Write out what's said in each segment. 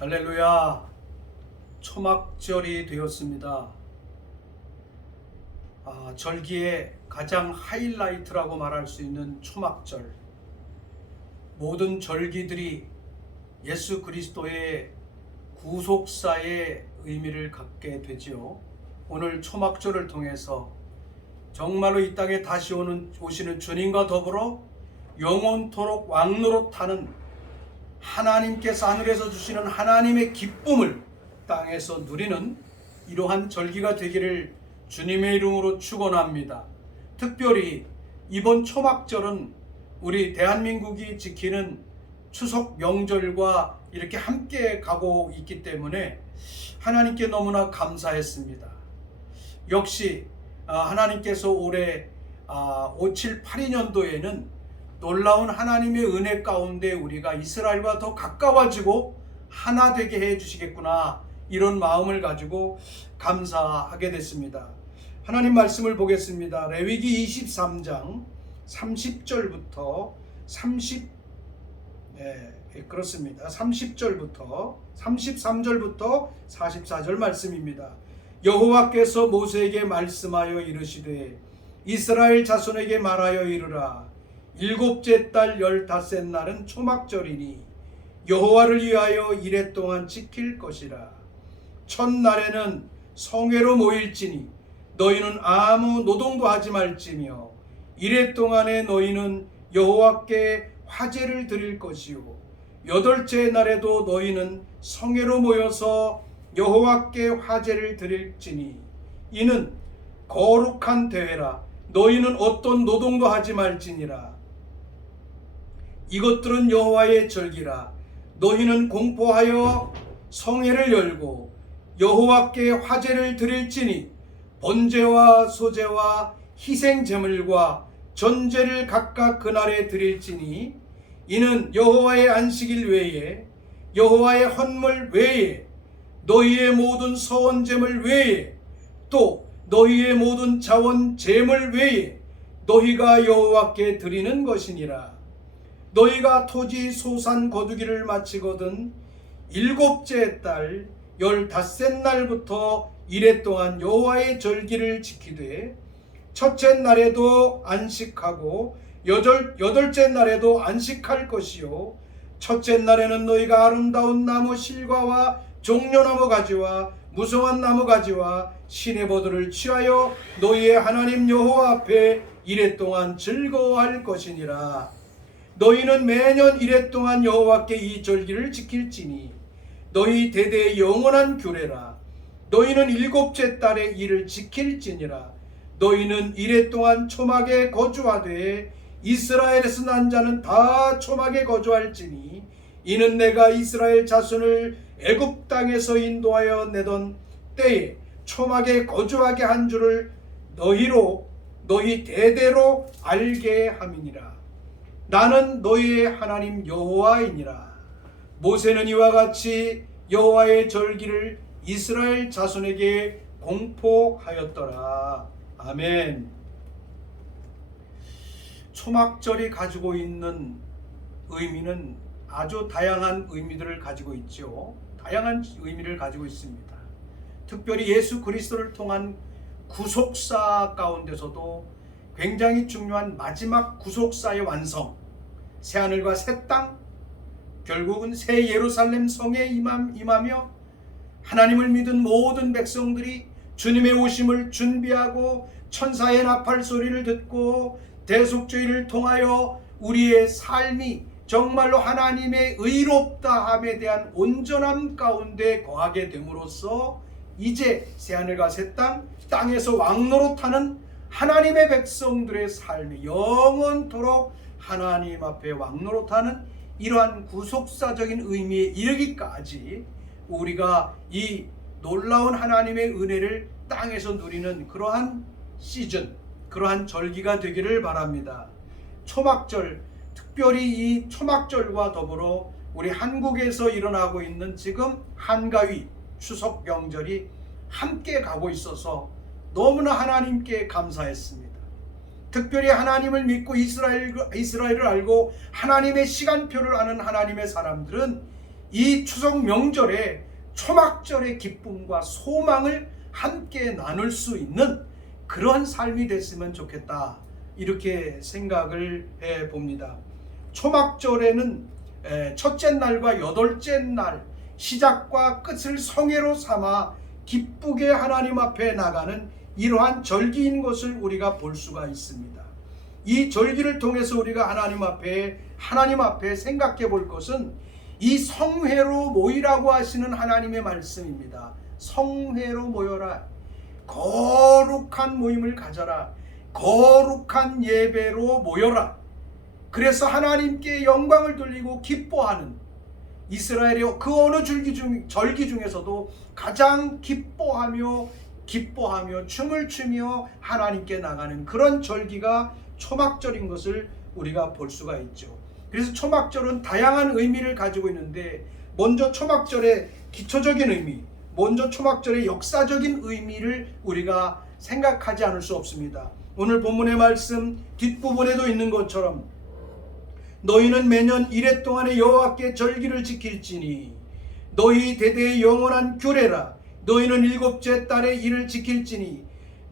할렐루야. 초막절이 되었습니다. 절기의 가장 하이라이트라고 말할 수 있는 초막절. 모든 절기들이 예수 그리스도의 구속사의 의미를 갖게 되지요. 오늘 초막절을 통해서 정말로 이 땅에 다시 오시는 주님과 더불어 영원토록 왕노릇하는 하나님께서 하늘에서 주시는 하나님의 기쁨을 땅에서 누리는 이러한 절기가 되기를 주님의 이름으로 축원합니다. 특별히 이번 초막절은 우리 대한민국이 지키는 추석 명절과 이렇게 함께 가고 있기 때문에 하나님께 너무나 감사했습니다. 역시 하나님께서 올해 5782년도에는 놀라운 하나님의 은혜 가운데 우리가 이스라엘과 더 가까워지고 하나 되게 해 주시겠구나, 이런 마음을 가지고 감사하게 됐습니다. 하나님 말씀을 보겠습니다. 레위기 23장 30절부터 33절부터 44절 말씀입니다. 여호와께서 모세에게 말씀하여 이르시되 이스라엘 자손에게 말하여 이르라. 일곱째 달 15째 날은 초막절이니 여호와를 위하여 이레 동안 지킬 것이라. 첫날에는 성회로 모일지니 너희는 아무 노동도 하지 말지며 이레 동안에 너희는 여호와께 화제를 드릴 것이요 여덟째 날에도 너희는 성회로 모여서 여호와께 화제를 드릴지니 이는 거룩한 대회라. 너희는 어떤 노동도 하지 말지니라. 이것들은 여호와의 절기라. 너희는 공포하여 성회를 열고 여호와께 화제를 드릴지니 번제와 소제와 희생 제물과 전제를 각각 그날에 드릴지니 이는 여호와의 안식일 외에 여호와의 헌물 외에 너희의 모든 서원 제물 외에 또 너희의 모든 자원 제물 외에 너희가 여호와께 드리는 것이니라. 너희가 토지 소산 거두기를 마치거든 일곱째 달 15째 날부터 이레 동안 여호와의 절기를 지키되 첫째 날에도 안식하고 여덟째 날에도 안식할 것이요 첫째 날에는 너희가 아름다운 나무 실과와 종려나무 가지와 무성한 나무 가지와 시내버들을 취하여 너희의 하나님 여호와 앞에 이레 동안 즐거워할 것이니라. 너희는 매년 이레 동안 여호와께 이 절기를 지킬지니 너희 대대의 영원한 규례라. 너희는 일곱째 달에 이를 지킬지니라. 너희는 이레 동안 초막에 거주하되 이스라엘에서 난 자는 다 초막에 거주할지니 이는 내가 이스라엘 자손을 애굽 땅에서 인도하여 내던 때에 초막에 거주하게 한 줄을 너희 대대로 알게 함이니라. 나는 너희의 하나님 여호와이니라. 모세는 이와 같이 여호와의 절기를 이스라엘 자손에게 공포하였더라. 아멘. 초막절이 가지고 있는 의미는 아주 다양한 의미들을 가지고 있죠. 다양한 의미를 가지고 있습니다. 특별히 예수 그리스도를 통한 구속사 가운데서도 굉장히 중요한 마지막 구속사의 완성, 새하늘과 새 땅, 결국은 새 예루살렘 성에 임하며 하나님을 믿은 모든 백성들이 주님의 오심을 준비하고 천사의 나팔 소리를 듣고 대속죄를 통하여 우리의 삶이 정말로 하나님의 의롭다함에 대한 온전함 가운데 거하게 됨으로써 이제 새하늘과 새 땅에서 왕노릇하는 하나님의 백성들의 삶이 영원토록 하나님 앞에 왕노릇하는 이러한 구속사적인 의미에 이르기까지 우리가 이 놀라운 하나님의 은혜를 땅에서 누리는 그러한 시즌, 그러한 절기가 되기를 바랍니다. 초막절, 특별히 이 초막절과 더불어 우리 한국에서 일어나고 있는 지금 한가위 추석 명절이 함께 가고 있어서 너무나 하나님께 감사했습니다. 특별히 하나님을 믿고 이스라엘을 알고 하나님의 시간표를 아는 하나님의 사람들은 이 추석 명절에 초막절의 기쁨과 소망을 함께 나눌 수 있는 그런 삶이 됐으면 좋겠다, 이렇게 생각을 해 봅니다. 초막절에는 첫째 날과 여덟째 날 시작과 끝을 성회로 삼아 기쁘게 하나님 앞에 나가는 이러한 절기인 것을 우리가 볼 수가 있습니다. 이 절기를 통해서 우리가 하나님 앞에 생각해 볼 것은 이 성회로 모이라고 하시는 하나님의 말씀입니다. 성회로 모여라. 거룩한 모임을 가져라. 거룩한 예배로 모여라. 그래서 하나님께 영광을 돌리고 기뻐하는, 이스라엘의 그 어느 절기 중에서도 가장 기뻐하며 춤을 추며 하나님께 나가는 그런 절기가 초막절인 것을 우리가 볼 수가 있죠. 그래서 초막절은 다양한 의미를 가지고 있는데, 먼저 초막절의 기초적인 의미, 먼저 초막절의 역사적인 의미를 우리가 생각하지 않을 수 없습니다. 오늘 본문의 말씀 뒷부분에도 있는 것처럼 너희는 매년 이레 동안의 여호와께 절기를 지킬지니 너희 대대의 영원한 규례라. 너희는 일곱째 달에 이를 지킬지니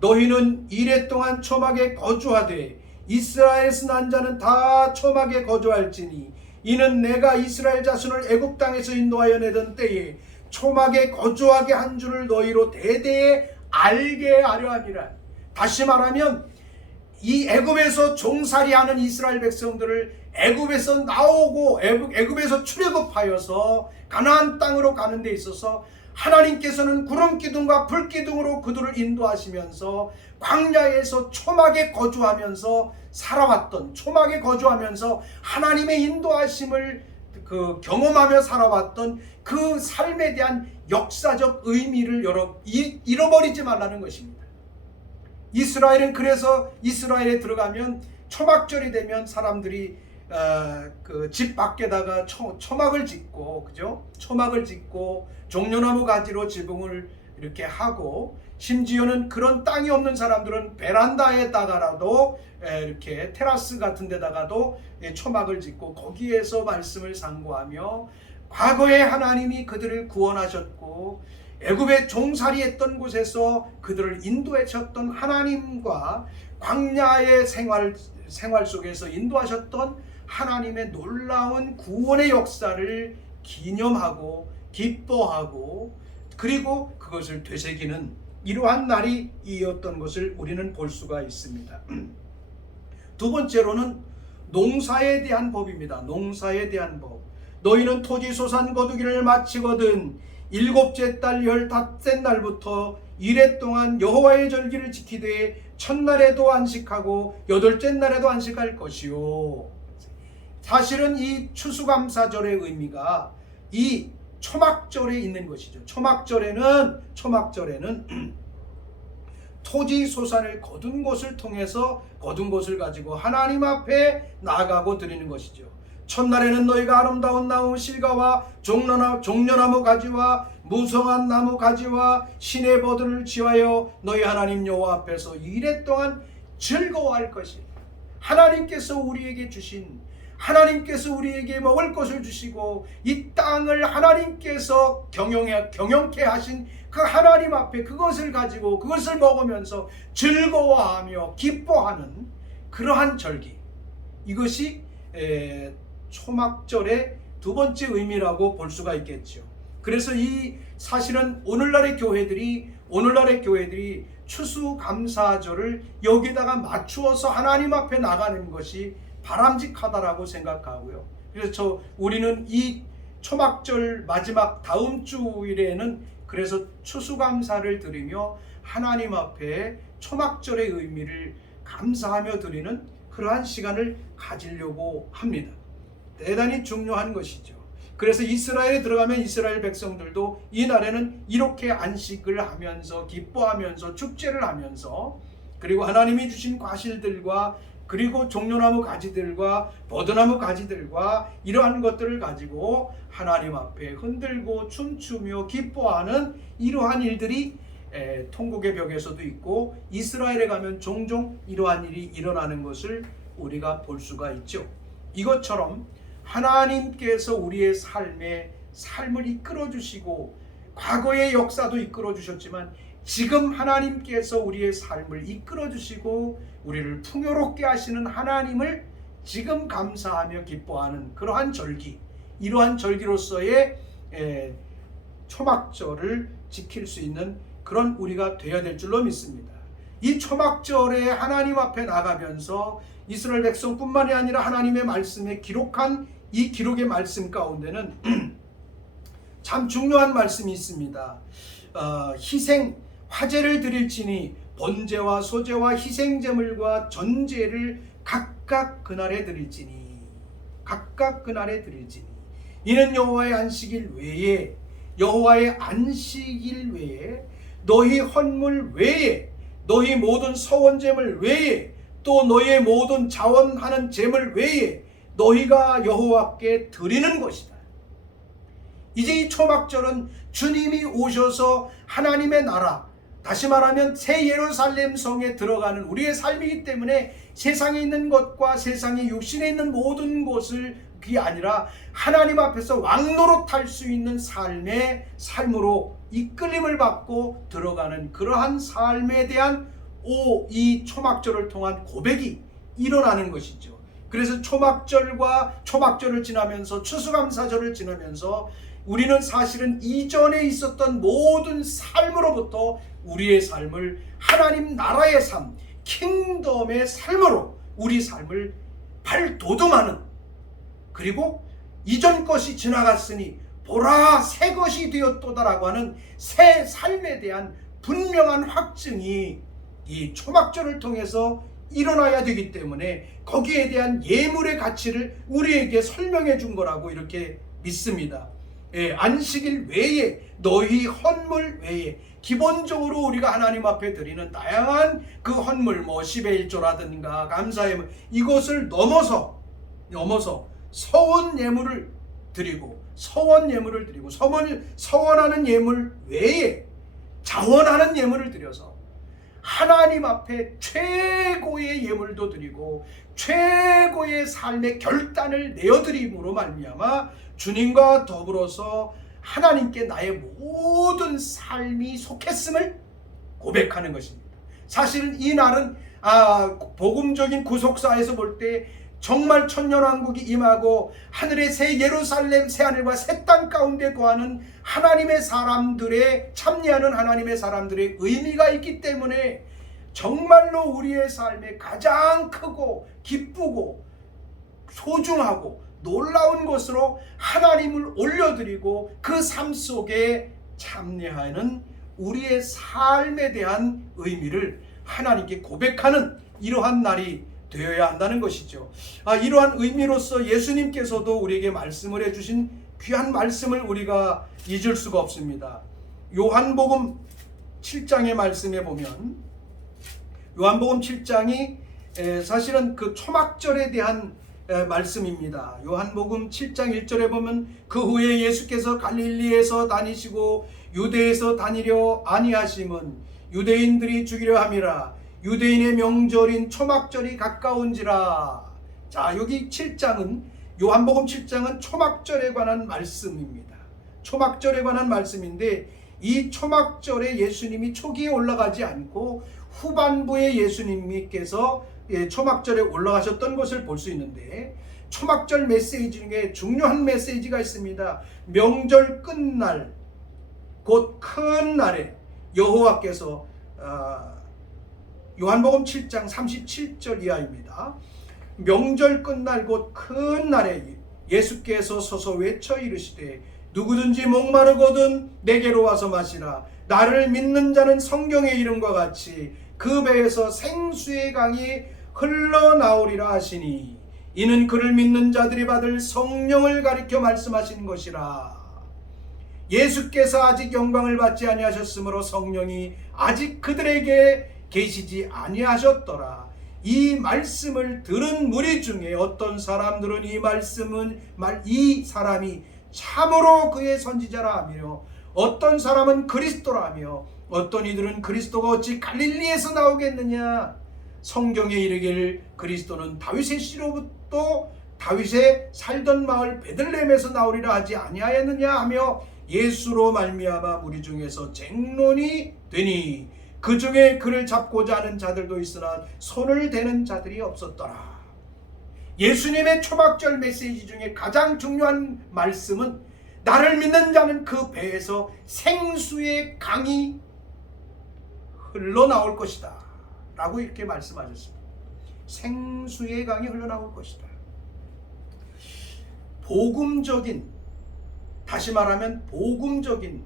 너희는 이레 동안 초막에 거주하되 이스라엘에서 난 자는 다 초막에 거주할지니 이는 내가 이스라엘 자손을 애굽 땅에서 인도하여 내던 때에 초막에 거주하게 한 줄을 너희로 대대에 알게 하려 함이라. 다시 말하면 이 애굽에서 종살이하는 이스라엘 백성들을 애굽에서 나오고 애굽에서 출애굽하여서 가나안 땅으로 가는 데 있어서 하나님께서는 구름 기둥과 불 기둥으로 그들을 인도하시면서 광야에서 초막에 거주하면서 살아왔던, 초막에 거주하면서 하나님의 인도하심을 경험하며 살아왔던 그 삶에 대한 역사적 의미를 잃어버리지 말라는 것입니다. 이스라엘은 그래서 이스라엘에 들어가면 초막절이 되면 사람들이 그 집 밖에다가 초막을 짓고, 그죠? 초막을 짓고 종려나무 가지로 지붕을 이렇게 하고, 심지어는 그런 땅이 없는 사람들은 베란다에다가라도 이렇게 테라스 같은 데다가도 초막을 짓고 거기에서 말씀을 상고하며 과거에 하나님이 그들을 구원하셨고 애굽에 종살이했던 곳에서 그들을 인도하셨던 하나님과 광야의 생활 속에서 인도하셨던 하나님의 놀라운 구원의 역사를 기념하고 기뻐하고 그리고 그것을 되새기는 이러한 날이 이었던 것을 우리는 볼 수가 있습니다. 두 번째로는 농사에 대한 법입니다. 농사에 대한 법. 너희는 토지 소산 거두기를 마치거든 일곱째 달 15째 날부터 이레 동안 여호와의 절기를 지키되 첫날에도 안식하고 여덟째 날에도 안식할 것이요. 사실은 이 추수감사절의 의미가 이 초막절에 있는 것이죠. 초막절에는 토지 소산을 거둔 것을 통해서 거둔 것을 가지고 하나님 앞에 나아가고 드리는 것이죠. 첫날에는 너희가 아름다운 나무 실과와 종려나무 가지와 무성한 나무 가지와 신의 버들을 취하여 너희 하나님 여호와 앞에서 이레 동안 즐거워할 것이다. 하나님께서 우리에게 주신, 하나님께서 우리에게 먹을 것을 주시고 이 땅을 하나님께서 경영케 하신 그 하나님 앞에 그것을 가지고 그것을 먹으면서 즐거워하며 기뻐하는 그러한 절기, 이것이 초막절의 두 번째 의미라고 볼 수가 있겠죠. 그래서 이 사실은 오늘날의 교회들이 추수감사절을 여기다가 맞추어서 하나님 앞에 나가는 것이 바람직하다라고 생각하고요. 그래서 우리는 이 초막절 마지막 다음 주일에는 그래서 추수감사를 드리며 하나님 앞에 초막절의 의미를 감사하며 드리는 그러한 시간을 가지려고 합니다. 대단히 중요한 것이죠. 그래서 이스라엘에 들어가면 이스라엘 백성들도 이 날에는 이렇게 안식을 하면서 기뻐하면서 축제를 하면서 그리고 하나님이 주신 과실들과 그리고 종려나무 가지들과 버드나무 가지들과 이러한 것들을 가지고 하나님 앞에 흔들고 춤추며 기뻐하는 이러한 일들이 통곡의 벽에서도 있고 이스라엘에 가면 종종 이러한 일이 일어나는 것을 우리가 볼 수가 있죠. 이것처럼 하나님께서 우리의 삶에 삶을 이끌어 주시고 과거의 역사도 이끌어 주셨지만 지금 하나님께서 우리의 삶을 이끌어 주시고 우리를 풍요롭게 하시는 하나님을 지금 감사하며 기뻐하는 그러한 절기, 이러한 절기로서의 초막절을 지킬 수 있는 그런 우리가 되어야 될 줄로 믿습니다. 이 초막절에 하나님 앞에 나가면서 이스라엘 백성뿐만이 아니라 하나님의 말씀에 기록한 이 기록의 말씀 가운데는 참 중요한 말씀이 있습니다. 화제를 드릴지니 번제와 소제와 희생제물과 전제를 각각 그날에 드릴지니 이는 여호와의 안식일 외에 너희 헌물 외에 너희 모든 서원제물 외에 또 너희의 모든 자원하는 제물 외에 너희가 여호와께 드리는 것이다. 이제 이 초막절은 주님이 오셔서 하나님의 나라, 다시 말하면 새 예루살렘 성에 들어가는 우리의 삶이기 때문에 세상에 있는 것과 세상의 육신에 있는 모든 것을 그게 아니라 하나님 앞에서 왕노릇할 수 있는 삶으로 이끌림을 받고 들어가는 그러한 삶에 대한 이 초막절을 통한 고백이 일어나는 것이죠. 그래서 초막절을 지나면서 추수감사절을 지나면서 우리는 사실은 이전에 있었던 모든 삶으로부터 우리의 삶을 하나님 나라의 삶, 킹덤의 삶으로 우리 삶을 발돋움하는, 그리고 이전 것이 지나갔으니 보라 새 것이 되었도다라고 하는 새 삶에 대한 분명한 확증이 이 초막절을 통해서 일어나야 되기 때문에 거기에 대한 예물의 가치를 우리에게 설명해 준 거라고 이렇게 믿습니다. 안식일 외에 너희 헌물 외에 기본적으로 우리가 하나님 앞에 드리는 다양한 그 헌물, 10의 1조라든가 감사의 이것을 넘어서 서원 예물을 드리고 서원하는 예물 외에 자원하는 예물을 드려서 하나님 앞에 최고의 예물도 드리고 최고의 삶의 결단을 내어드림으로 말미암아 주님과 더불어서 하나님께 나의 모든 삶이 속했음을 고백하는 것입니다. 사실은 이 날은 복음적인 구속사에서 볼 때 정말 천년왕국이 임하고 하늘의 새 예루살렘 새하늘과 새 땅 가운데 거하는 하나님의 사람들의 참여하는 하나님의 사람들의 의미가 있기 때문에 정말로 우리의 삶에 가장 크고 기쁘고 소중하고 놀라운 것으로 하나님을 올려드리고 그 삶 속에 참여하는 우리의 삶에 대한 의미를 하나님께 고백하는 이러한 날이 되어야 한다는 것이죠. 이러한 의미로서 예수님께서도 우리에게 말씀을 해주신 귀한 말씀을 우리가 잊을 수가 없습니다. 요한복음 7장의 말씀에 보면 요한복음 7장이 사실은 그 초막절에 대한 말씀입니다. 요한복음 7장 1절에 보면 그 후에 예수께서 갈릴리에서 다니시고 유대에서 다니려 아니하심은 유대인들이 죽이려 함이라. 유대인의 명절인 초막절이 가까운지라. 자, 여기 7장은 요한복음 7장은 초막절에 관한 말씀입니다. 초막절에 관한 말씀인데 이 초막절에 예수님이 초기에 올라가지 않고 후반부에 예수님께서 초막절에 올라가셨던 것을 볼 수 있는데 초막절 메시지 중에 중요한 메시지가 있습니다. 명절 끝날 곧 큰 날에 여호와께서 요한복음 7장 37절 이하입니다. 명절 끝날 곧 큰 날에 예수께서 서서 외쳐 이르시되 누구든지 목마르거든 내게로 와서 마시라. 나를 믿는 자는 성경의 이름과 같이 그 배에서 생수의 강이 흘러나오리라 하시니 이는 그를 믿는 자들이 받을 성령을 가리켜 말씀하신 것이라. 예수께서 아직 영광을 받지 아니하셨으므로 성령이 아직 그들에게 계시지 아니하셨더라. 이 말씀을 들은 무리 중에 어떤 사람들은 이 사람이 참으로 그의 선지자라 하며 어떤 사람은 그리스도라 하며 어떤 이들은 그리스도가 어찌 갈릴리에서 나오겠느냐. 성경에 이르기를 그리스도는 다윗의 씨로부터 다윗의 살던 마을 베들레헴에서 나오리라 하지 아니하였느냐 하며 예수로 말미암아 무리 중에서 쟁론이 되니 그 중에 그를 잡고자 하는 자들도 있으나 손을 대는 자들이 없었더라. 예수님의 초막절 메시지 중에 가장 중요한 말씀은 나를 믿는 자는 그 배에서 생수의 강이 흘러나올 것이다 라고 이렇게 말씀하셨습니다. 생수의 강이 흘러나올 것이다. 복음적인, 다시 말하면 복음적인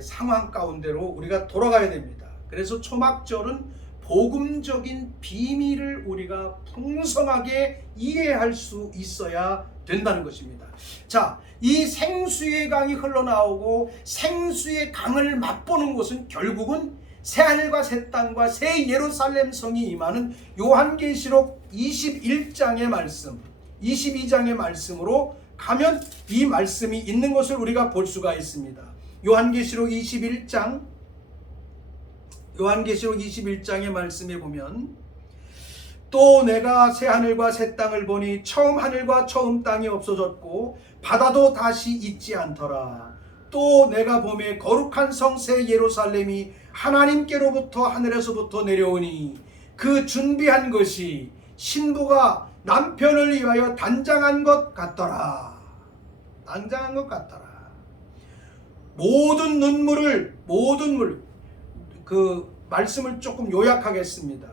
상황 가운데로 우리가 돌아가야 됩니다. 그래서 초막절은 복음적인 비밀을 우리가 풍성하게 이해할 수 있어야 된다는 것입니다. 자, 이 생수의 강이 흘러나오고 생수의 강을 맛보는 것은 결국은 새하늘과 새 땅과 새 예루살렘 성이 임하는 요한계시록 21장의 말씀, 22장의 말씀으로 가면 이 말씀이 있는 것을 우리가 볼 수가 있습니다. 요한계시록 21장의 말씀에 보면 또 내가 새 하늘과 새 땅을 보니 처음 하늘과 처음 땅이 없어졌고 바다도 다시 있지 않더라. 또 내가 보매 거룩한 성 새 예루살렘이 하나님께로부터 하늘에서부터 내려오니 그 준비한 것이 신부가 남편을 위하여 단장한 것 같더라. 단장한 것 같더라. 모든 그 말씀을 조금 요약하겠습니다.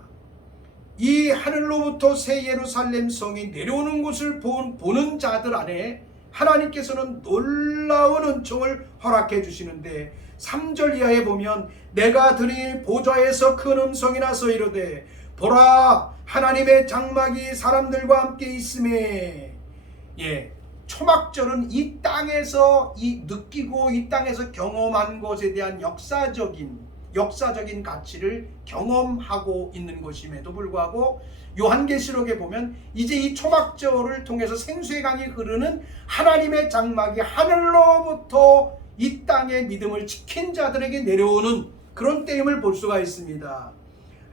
이 하늘로부터 새 예루살렘 성이 내려오는 것을 보는 자들 안에 하나님께서는 놀라운 은총을 허락해 주시는데 3절 이하에 보면 내가 들으니 보좌에서 큰 음성이 나서 이르되 보라 하나님의 장막이 사람들과 함께 있음에, 초막절은 이 땅에서 느끼고 이 땅에서 경험한 것에 대한 역사적인 가치를 경험하고 있는 것임에도 불구하고 요한계시록에 보면 이제 이 초막절을 통해서 생수의 강이 흐르는 하나님의 장막이 하늘로부터 이 땅의 믿음을 지킨 자들에게 내려오는 그런 때임을 볼 수가 있습니다.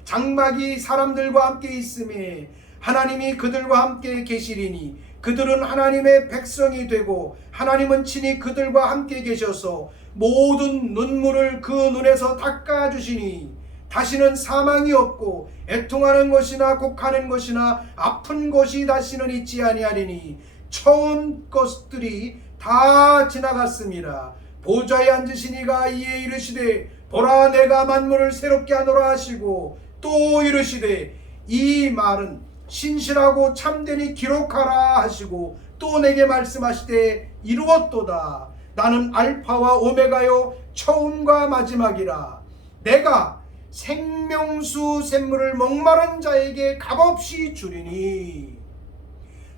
장막이 사람들과 함께 있음에 하나님이 그들과 함께 계시리니 그들은 하나님의 백성이 되고 하나님은 친히 그들과 함께 계셔서 모든 눈물을 그 눈에서 닦아주시니 다시는 사망이 없고 애통하는 것이나 곡하는 것이나 아픈 것이 다시는 있지 아니하리니 처음 것들이 다 지나갔습니다. 보좌에 앉으신 이가 이에 이르시되 보라 내가 만물을 새롭게 하노라 하시고 또 이르시되 이 말은 신실하고 참되니 기록하라 하시고 또 내게 말씀하시되 이루었도다. 나는 알파와 오메가요 처음과 마지막이라. 내가 생명수 샘물을 목마른 자에게 값없이 주리니.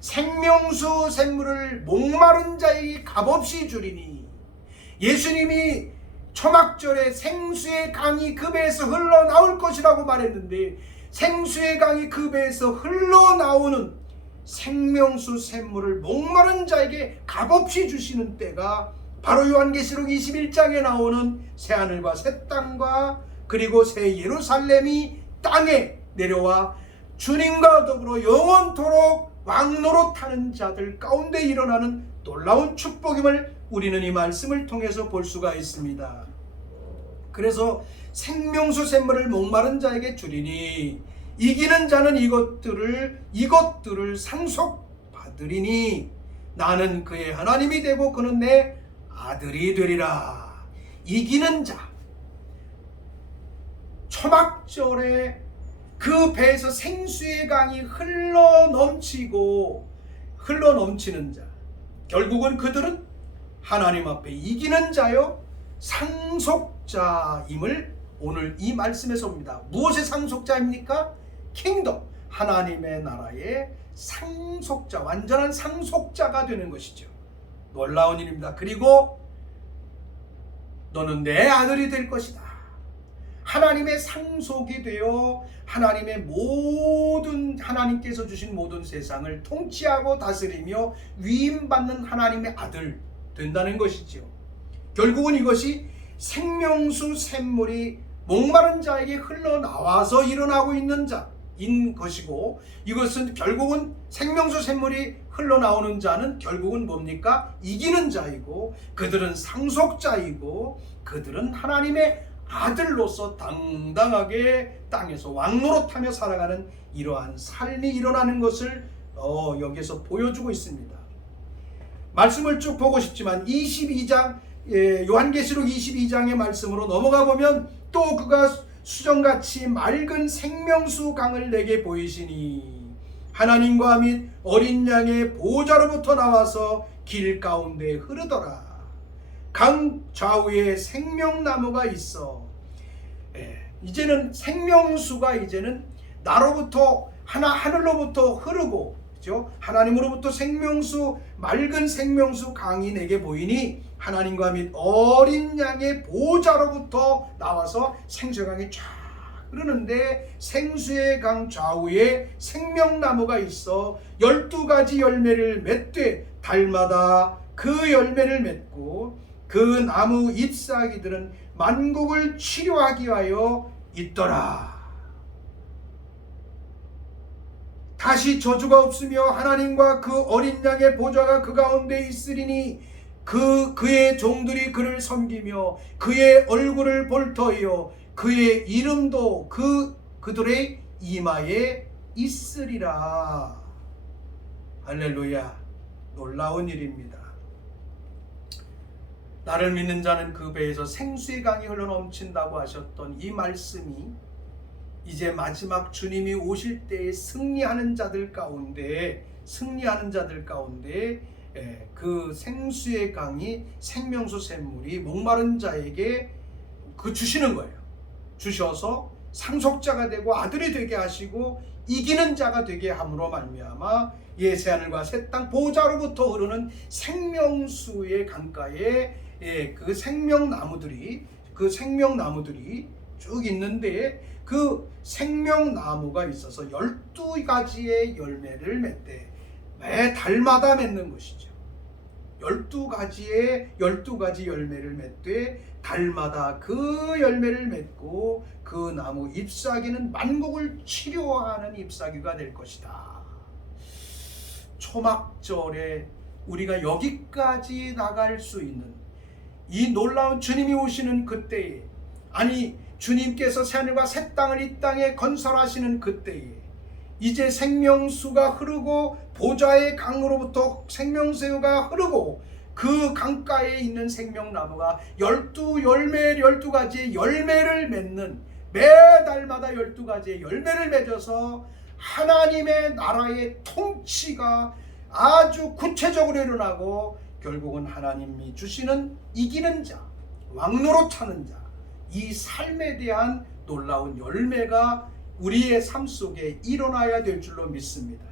생명수 샘물을 목마른 자에게 값없이 주리니. 예수님이 초막절에 생수의 강이 그 배에서 흘러나올 것이라고 말했는데 생수의 강이 그 배에서 흘러나오는 생명수 샘물을 목마른 자에게 값없이 주시는 때가 바로 요한계시록 21장에 나오는 새하늘과 새 땅과 그리고 새 예루살렘이 땅에 내려와 주님과 더불어 영원토록 왕노릇하는 자들 가운데 일어나는 놀라운 축복임을 우리는 이 말씀을 통해서 볼 수가 있습니다. 그래서 생명수 샘물을 목마른 자에게 주리니 이기는 자는 이것들을 상속받으리니 나는 그의 하나님이 되고 그는 내 아들이 되리라. 이기는 자, 초막절에 그 배에서 생수의 강이 흘러넘치는 자, 결국은 그들은 하나님 앞에 이기는 자요 상속자임을 오늘 이 말씀에서 봅니다. 무엇의 상속자입니까? 킹덤, 하나님의 나라의 상속자, 완전한 상속자가 되는 것이죠. 놀라운 일입니다. 그리고 너는 내 아들이 될 것이다. 하나님의 상속이 되어 하나님께서 주신 모든 세상을 통치하고 다스리며 위임받는 하나님의 아들 된다는 것이지요. 결국은 이것이 생명수 샘물이 목마른 자에게 흘러나와서 일어나고 있는 자, 자인 것이고, 이것은 결국은 생명수 샘물이 흘러나오는 자는 결국은 뭡니까? 이기는 자이고, 그들은 상속자이고, 그들은 하나님의 아들로서 당당하게 땅에서 왕노릇하며 살아가는 이러한 삶이 일어나는 것을 여기서 보여주고 있습니다. 말씀을 쭉 보고 싶지만 22장 요한계시록 22장의 말씀으로 넘어가 보면, 또 그가 수정같이 맑은 생명수 강을 내게 보이시니 하나님과 및 어린 양의 보호자로부터 나와서 길 가운데 흐르더라. 강 좌우에 생명나무가 있어. 이제는 생명수가 이제는 나로부터 하늘로부터 흐르고, 그렇죠? 하나님으로부터 생명수, 맑은 생명수 강이 내게 보이니 하나님과 및 어린 양의 보호자로부터 나와서 생수의 강이 쫙 흐르는데, 생수의 강 좌우에 생명나무가 있어 12가지 열매를 맺되 달마다 그 열매를 맺고, 그 나무 잎사귀들은 만국을 치료하기 위하여 있더라. 다시 저주가 없으며 하나님과 그 어린 양의 보좌가 그 가운데 있으리니 그의 종들이 그를 섬기며 그의 얼굴을 볼 터이요 그의 이름도 그들의 이마에 있으리라. 할렐루야. 놀라운 일입니다. 나를 믿는 자는 그 배에서 생수의 강이 흘러넘친다고 하셨던 이 말씀이 이제 마지막 주님이 오실 때에 승리하는 자들 가운데 그 생수의 강이, 생명수 샘물이 목마른 자에게 주시는 거예요. 주셔서 상속자가 되고 아들이 되게 하시고 이기는 자가 되게 함으로 말미암아 새하늘과 새 땅 보좌로부터 흐르는 생명수의 강가에 그 생명나무들이 쭉 있는데, 그 생명나무가 있어서 12가지의 열매를 맺되, 매 달마다 맺는 것이죠. 12가지 열매를 맺되 달마다 그 열매를 맺고, 그 나무 잎사귀는 만국을 치료하는 잎사귀가 될 것이다. 초막절에 우리가 여기까지 나갈 수 있는 이 놀라운 주님이 오시는 그때에, 아니 주님께서 새하늘과 새 땅을 이 땅에 건설하시는 그때에, 이제 생명수가 흐르고 보좌의 강으로부터 생명새우가 흐르고, 그 강가에 있는 생명나무가 12가지의 열매를 맺는, 매달마다 12가지의 열매를 맺어서 하나님의 나라의 통치가 아주 구체적으로 일어나고, 결국은 하나님이 주시는 이기는 자, 왕노릇하는 자, 이 삶에 대한 놀라운 열매가 우리의 삶 속에 일어나야 될 줄로 믿습니다.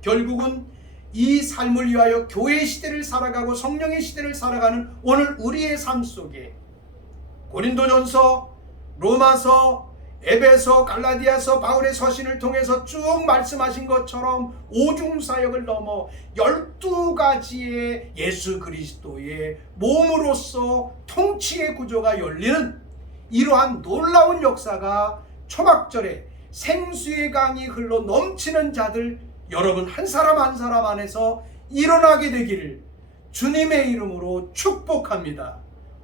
결국은 이 삶을 위하여 교회 시대를 살아가고 성령의 시대를 살아가는 오늘 우리의 삶 속에 고린도전서, 로마서, 에베소, 갈라디아서, 바울의 서신을 통해서 쭉 말씀하신 것처럼 오중사역을 넘어 12가지의 예수 그리스도의 몸으로서 통치의 구조가 열리는 이러한 놀라운 역사가 초막절에 생수의 강이 흘러 넘치는 자들 여러분 한 사람 한 사람 안에서 일어나게 되기를 주님의 이름으로 축복합니다.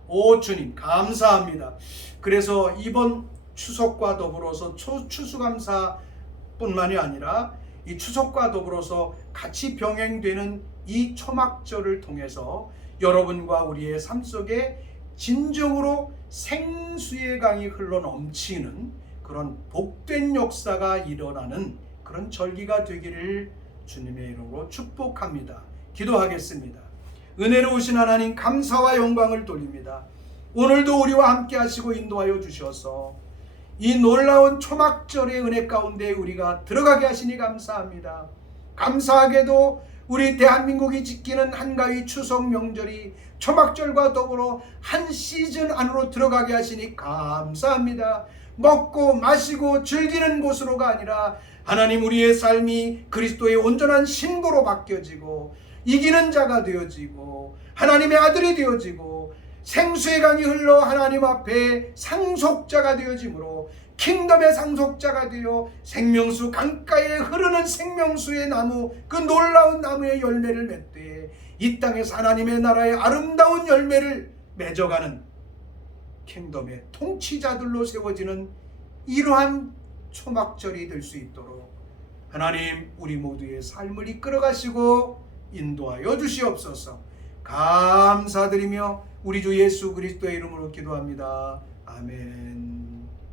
오 주님 감사합니다. 그래서 이번 추석과 더불어서 추수감사뿐만이 아니라 이 추석과 더불어서 같이 병행되는 이 초막절을 통해서 여러분과 우리의 삶 속에 진정으로 생수의 강이 흘러 넘치는 그런 복된 역사가 일어나는 그런 절기가 되기를 주님의 이름으로 축복합니다. 기도하겠습니다. 은혜로우신 하나님 감사와 영광을 돌립니다. 오늘도 우리와 함께 하시고 인도하여 주셔서 이 놀라운 초막절의 은혜 가운데 우리가 들어가게 하시니 감사합니다. 감사하게도 우리 대한민국이 지키는 한가위 추석 명절이 초막절과 더불어 한 시즌 안으로 들어가게 하시니 감사합니다. 먹고 마시고 즐기는 곳으로가 아니라 하나님 우리의 삶이 그리스도의 온전한 신부로 바뀌어지고 이기는 자가 되어지고 하나님의 아들이 되어지고 생수의 강이 흘러 하나님 앞에 상속자가 되어지므로 킹덤의 상속자가 되어 생명수 강가에 흐르는 생명수의 나무, 그 놀라운 나무의 열매를 맺되 이 땅에서 하나님의 나라의 아름다운 열매를 맺어가는 킹덤의 통치자들로 세워지는 이러한 초막절이 될 수 있도록 하나님 우리 모두의 삶을 이끌어 가시고 인도하여 주시옵소서. 감사드리며 우리 주 예수 그리스도의 이름으로 기도합니다. 아멘.